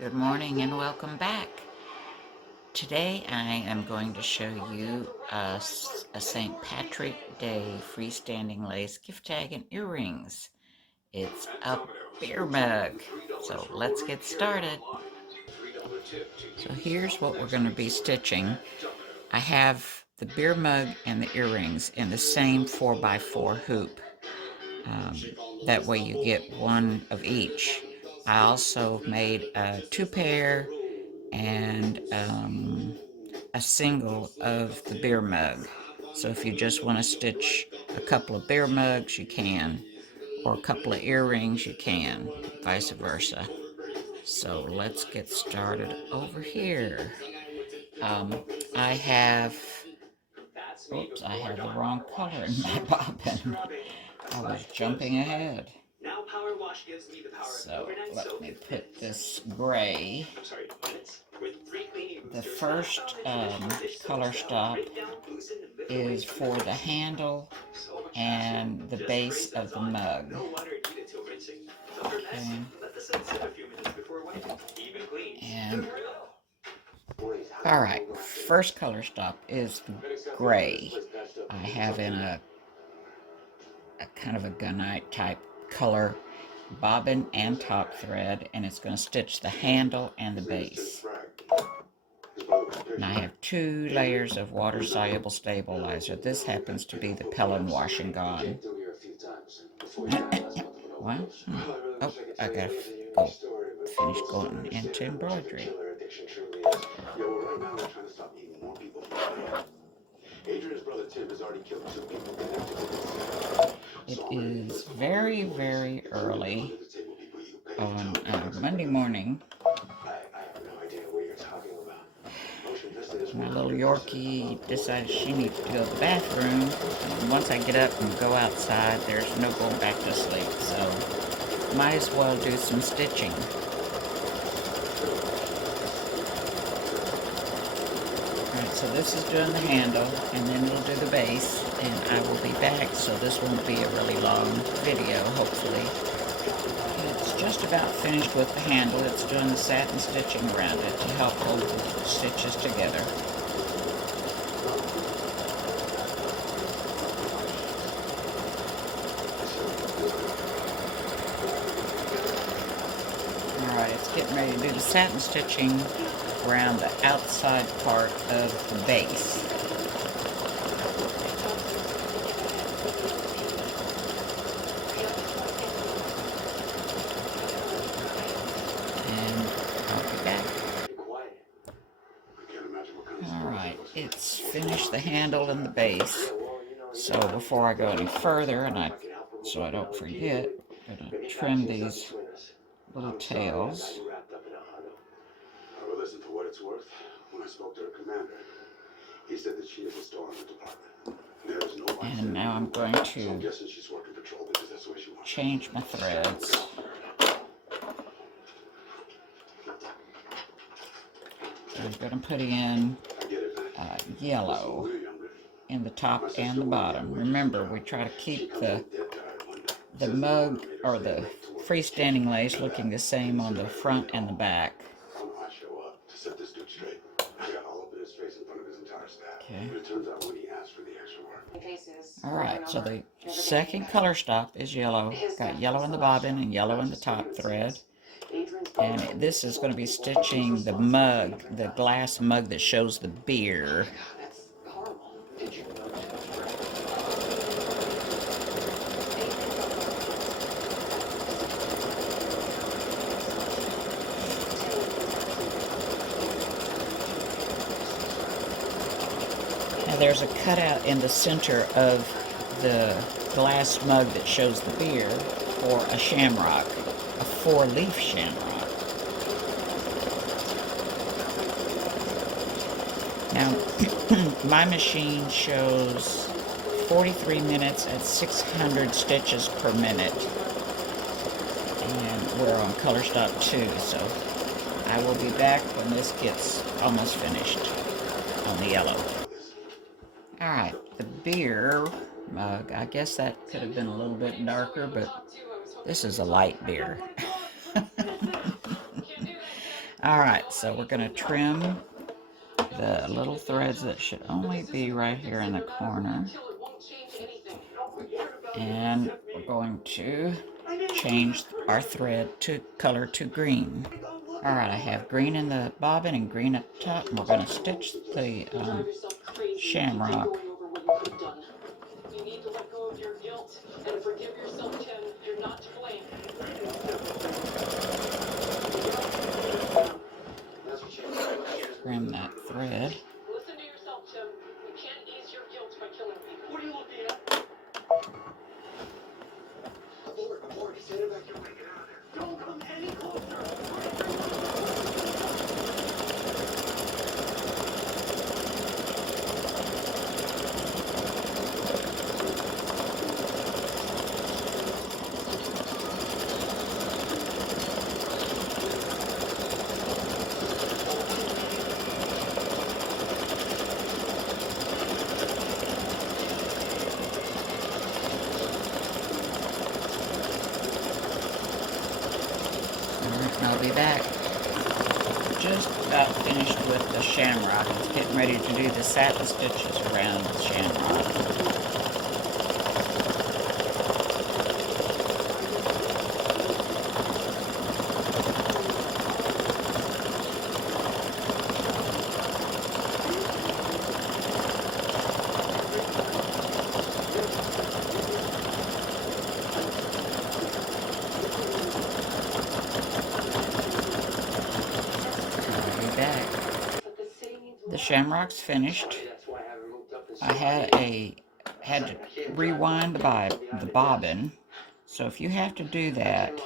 Good morning and welcome back. Today I am going to show you a St. Patrick Day freestanding lace gift tag and earrings. It's a beer mug. So let's get started. So here's what we're going to be stitching. I have the beer mug and the earrings in the same 4x4 hoop. That way you get one of each. I also made a 2-pair and a single of the beer mug. So if you just want to stitch a couple of beer mugs, you can, or a couple of earrings, you can, vice versa. So let's get started over here. I have, oops, I have the wrong color in my bobbin. I was jumping ahead. So let me put this gray. The first color stop is for the handle and the base of the mug. Okay. And alright, first color stop is gray. I have in a kind of a gunite type color bobbin and top thread, and it's going to stitch the handle and the base. And I have 2 layers of water-soluble stabilizer. This happens to be the PLAIN Wash and Gone. What? Oh, I gotta go finish going into embroidery. It is very, very early on Monday morning. My little Yorkie decided she needs to go to the bathroom. And once I get up and go outside, there's no going back to sleep. So, might as well do some stitching. Alright, so this is doing the handle, and then we'll do the base, and I will be back, so this won't be a really long video, hopefully. It's just about finished with the handle. It's doing the satin stitching around it to help hold the stitches together. Alright, it's getting ready to do the satin stitching around the outside part of the base. Alright, it's finished the handle and the base. So before I go any further, and so I don't forget, I'm going to trim these little tails. I will listen for what it's worth. When I spoke to her commander, he said that she is a star in the department. There is no and now I'm going to change my threads. I'm going to put in yellow in the top and the bottom. Remember, we try to keep the mug or the freestanding lace looking the same on the front and the back. Okay. Alright, so the second color stop is yellow. Got yellow in the bobbin and yellow in the top thread. And this is going to be stitching the mug, the glass mug that shows the beer. Now there's a cutout in the center of the glass mug that shows the beer for a shamrock, a 4-leaf shamrock. Now, my machine shows 43 minutes at 600 stitches per minute. And we're on color stop 2, so I will be back when this gets almost finished on the yellow. Alright, the beer mug, I guess that could have been a little bit darker, but this is a light beer. Alright, so we're going to trim the little threads that should only be right here in the corner. And we're going to change our thread to color to green. Alright, I have green in the bobbin and green up top, and we're going to stitch the shamrock. You need to let go of your guilt and forgive yourself, Tim. You're not to blame. Trim that thread. Listen to yourself, Tim. You can't ease your guilt by killing people. What are you looking at? Abort. Send it back your way. Get out of there. Don't come any closer. I'll be back. Just about finished with the shamrock. It's getting ready to do the satin stitches around the shamrock. The shamrock's finished. I had to rewind the bobbin, so if you have to do that,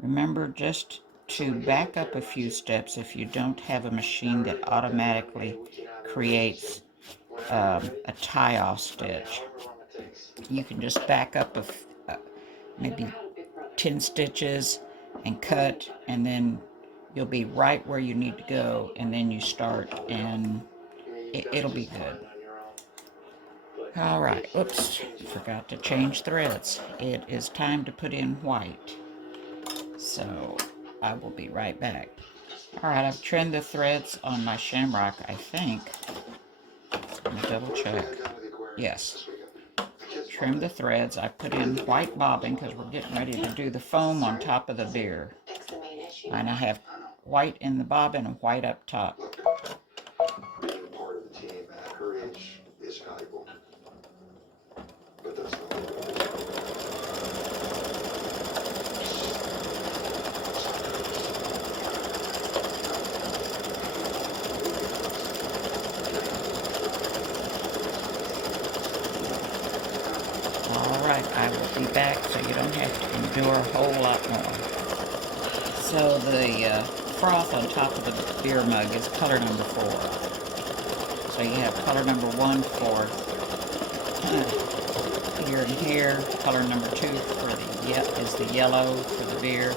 remember just to back up a few steps if you don't have a machine that automatically creates a tie-off stitch. You can just back up maybe 10 stitches and cut, and then you'll be right where you need to go, and then you start, and it'll be good. Alright, oops, forgot to change threads. It is time to put in white. So, I will be right back. Alright, I've trimmed the threads on my shamrock, I think. Let me double check. Yes. Trim the threads. I put in white bobbin because we're getting ready to do the foam on top of the beer. And I have white in the bobbin and white up top. Being part of the team at her age is valuable. But that's not Alright, I will be back so you don't have to endure a whole lot more. So the froth on top of the beer mug is color number 4. So you have color number 1 for here and here. Color number 2 for is the yellow for the beer.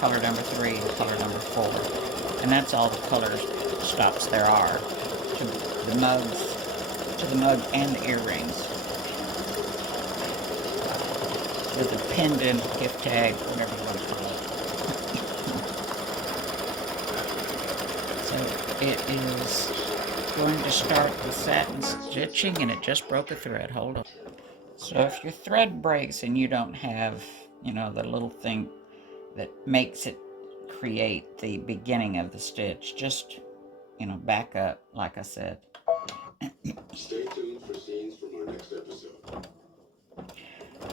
Color number 3 and color number 4. And that's all the color stops there are to the mug and the earrings. With a pendant, gift tag, whatever you want to call it. So it is going to start the satin stitching, and it just broke a thread. Hold on. So if your thread breaks and you don't have, the little thing that makes it create the beginning of the stitch, just, back up, like I said. Stay tuned for scenes from our next episode.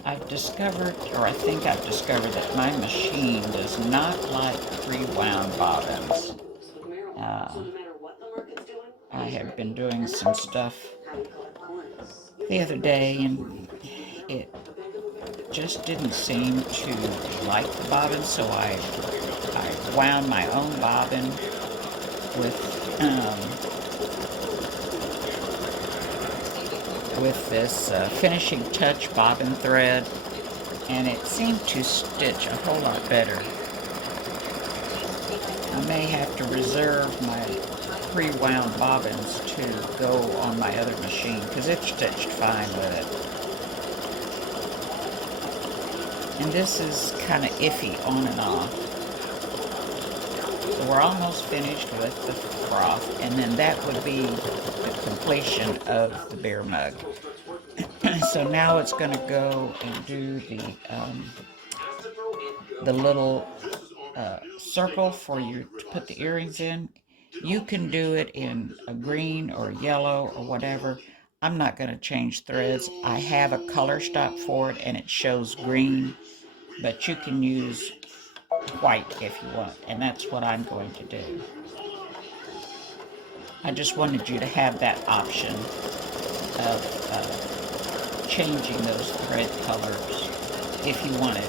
I've discovered, or I think I've discovered, that my machine does not like pre-wound bobbins. I have been doing some stuff the other day, and it just didn't seem to like the bobbin, so I wound my own bobbin with this finishing touch bobbin thread, and it seemed to stitch a whole lot better. I may have to reserve my pre-wound bobbins to go on my other machine because it stitched fine with it. And this is kind of iffy on and off. So we're almost finished with the froth, and then that would be the completion of the beer mug. So now it's going to go and do the little circle for you to put the earrings in. You can do it in a green or yellow or whatever. I'm not going to change threads. I have a color stop for it and it shows green, but you can use white if you want, and that's what I'm going to do. I just wanted you to have that option of changing those thread colors if you wanted.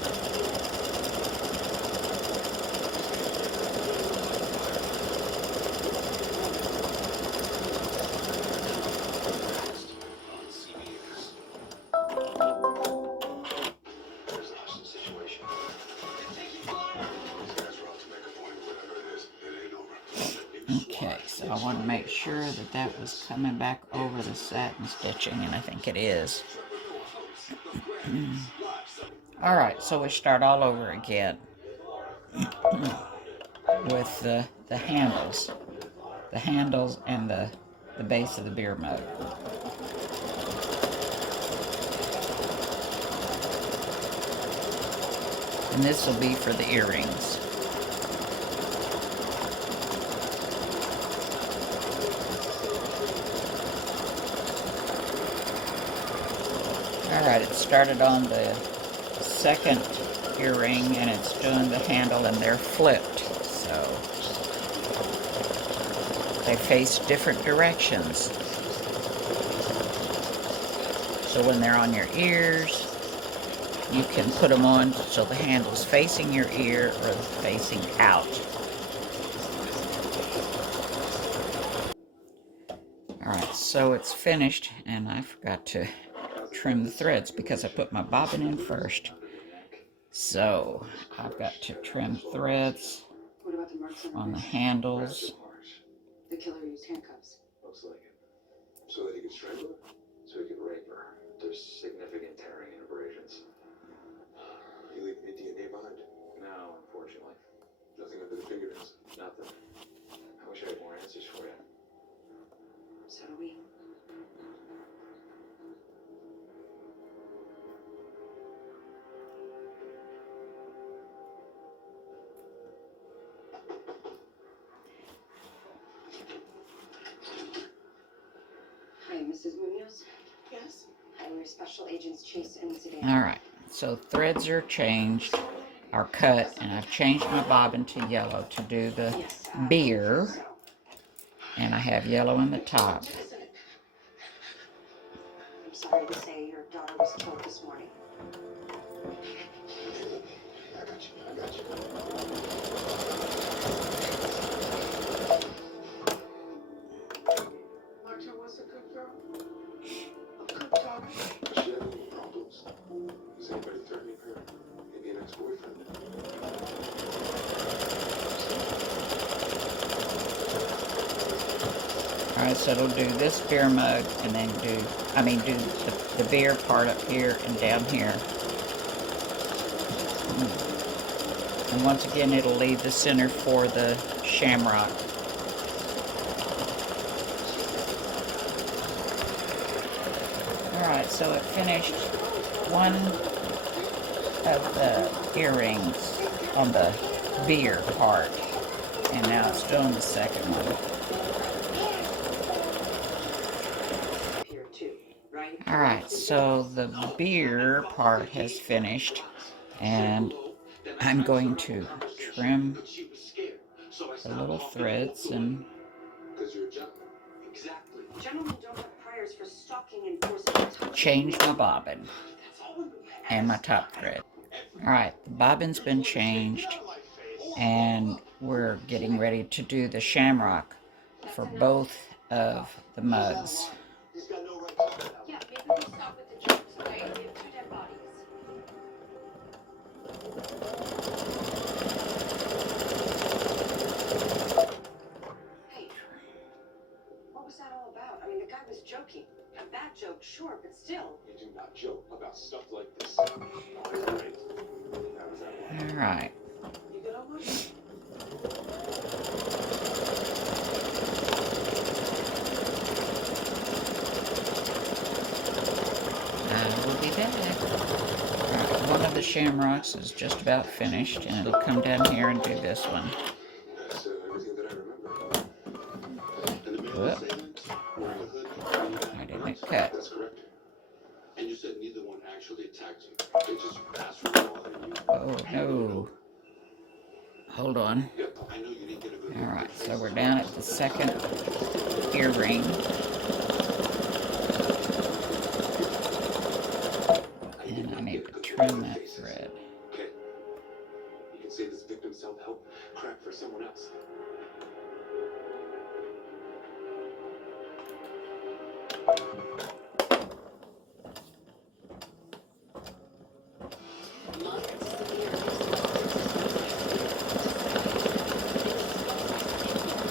Okay, so I want to make sure that that was coming back over the satin stitching, and I think it is. Alright, so we start all over again with the handles. The handles and the base of the beer mug. And this will be for the earrings. Alright, it started on the second earring and it's doing the handle, and they're flipped. So they face different directions. So when they're on your ears, you can put them on so the handle's facing your ear or facing out. Alright, so it's finished, and I forgot to trim the threads because I put my bobbin in first. So I've got to trim threads on the handles. The killer used handcuffs. Looks like it. So that he could strangle her? So he could rape her. There's significant tearing and abrasions. You leave any DNA behind? No, unfortunately. Nothing under the fingernails? Nothing. I wish I had more answers for you. So do we. Hi, Mrs. Munoz. Yes. Hi, we're Special Agents Chase and Sedan. Alright, so threads are changed, are cut, and I've changed my bobbin to yellow to do the beer. And I have yellow in the top. I'm sorry to say your daughter was killed this morning. I got you. I got you. Marta was a good girl. A good daughter. Does she have any problems? Is anybody threatening her? Maybe an ex-boyfriend? Alright, so it'll do this beer mug and then do the beer part up here and down here. And once again, it'll leave the center for the shamrock. Alright, so it finished one of the earrings on the beer part. And now it's doing the second one. Here too, right? Alright, so the beer part has finished, and I'm going to trim the little threads and Because you're a gentleman. Exactly. Gentlemen don't have priors for stalking and forcing. change my bobbin and my top thread. Alright, the bobbin's been changed, and we're getting ready to do the shamrock for both of the mugs. Yeah, maybe we'll stop with the jokes, okay? We have 2 dead bodies. Hey, what was that all about? I mean, the guy was joking. A bad joke, sure, but still. You do not joke about stuff like this. Always right. How does that work? Alright. You good on much? shamrocks is just about finished, and it'll come down here and do this one. That's everything that I remember. And the male Whoop. assailant wearing a hood. I didn't cut. That's correct. And you said neither one actually attacked you. They just asked for more than you. Oh no. Hold on. Yep, I know you didn't get a good look. Alright, so we're down at the second earring. And I need to trim that thread. Okay. You can say this victim self-help crap for someone else.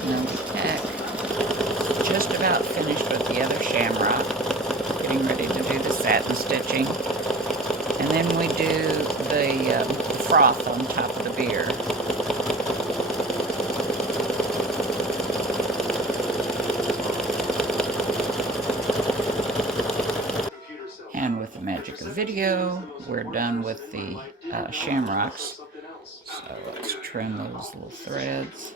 No tack. Just about finished with the other shamrock. Getting ready to do the satin stitching. And then we do the froth on top of the beer. And with the magic of video, we're done with the shamrocks. So let's trim those little threads.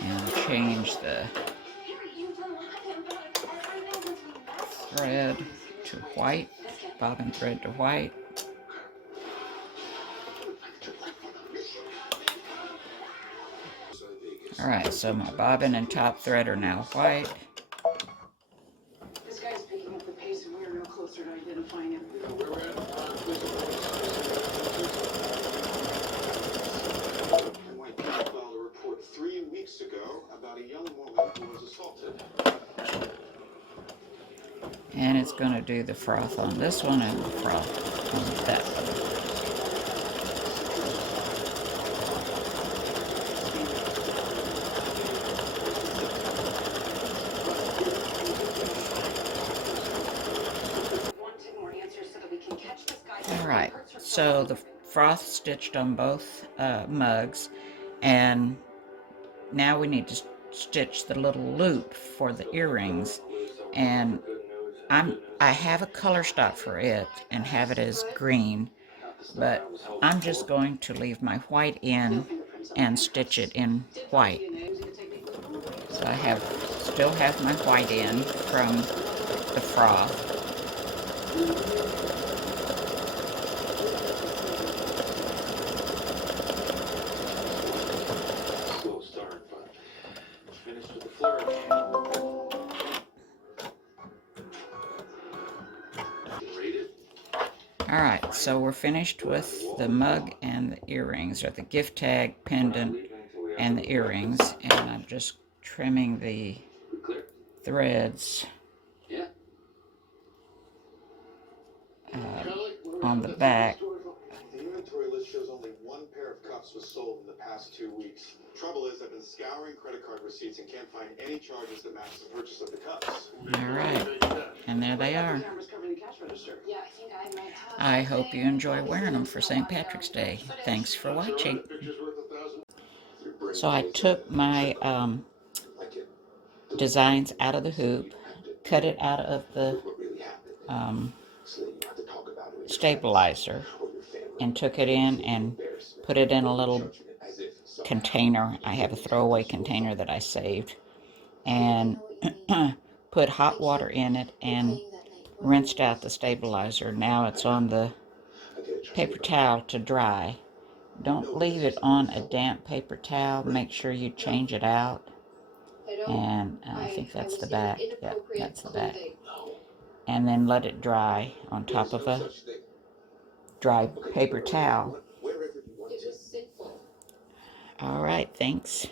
And change the thread to white, bobbin thread to white. Alright, so my bobbin and top thread are now white. This guy's picking up the pace and we are no closer to identifying him. NYPD filed a report 3 weeks ago about a young woman who was assaulted. And it's going to do the froth on this one and the froth on that one. Alright, so the froth stitched on both mugs, and now we need to stitch the little loop for the earrings. And I have a color stock for it and have it as green, but I'm just going to leave my white in and stitch it in white. So I still have my white in from the froth. Slow start, but finished with the flourish. Alright, so we're finished with the mug and the earrings, or the gift tag, pendant, and the earrings, and I'm just trimming the threads on the back. The inventory list shows only one pair of cuffs was sold in the past 2 weeks. Trouble is, I've been scouring credit card receipts and can't find any charges that match the purchase of the cuffs. Alright, and there they are. I hope you enjoy wearing them for St. Patrick's Day. Thanks for watching. So I took my designs out of the hoop, cut it out of the stabilizer, and took it in and put it in a little container. I have a throwaway container that I saved, and put hot water in it and rinsed out the stabilizer. Now it's on the paper towel to dry. Don't leave it on a damp paper towel. Make sure you change it out. And I think that's the back. Yeah, that's the back. And then let it dry on top of a dry paper towel. All right, thanks.